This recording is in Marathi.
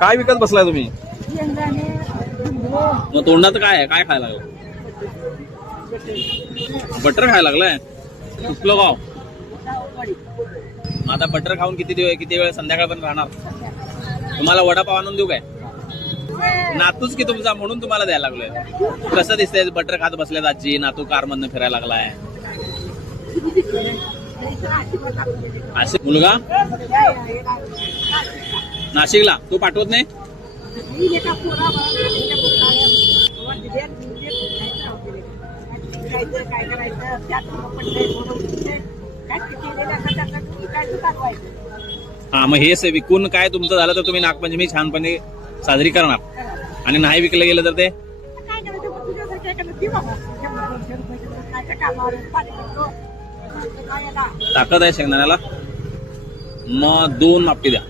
काय विकत बसलाय तुम्ही? शेंगदाणे, मग तोंडात काय आहे? काय खायला लागलं? बटर खायला लागलाय? कुठलं गाव? मग आता बटर खाऊन किती वेळ संध्याकाळपर्यंत राहणार? तुम्हाला वडापाव आणून देऊ काय? नातूच की तुमचा, म्हणून तुम्हाला द्यायला लागलोय. कसं दिसतंय बटर खात बसल्यात आजी? नातू कार मधनं फिरायला लागलाय. असे मुलगा नाशिकला, तू पाठवत नाही? हा, मग हे विकून काय तुमचं झालं तर तुम्ही नागपंचमी छानपणे साजरी करणार, आणि नाही विकलं गेलं तर ते ताकद आहे शेंगदाण्याला. मग 2 मापटी द्या.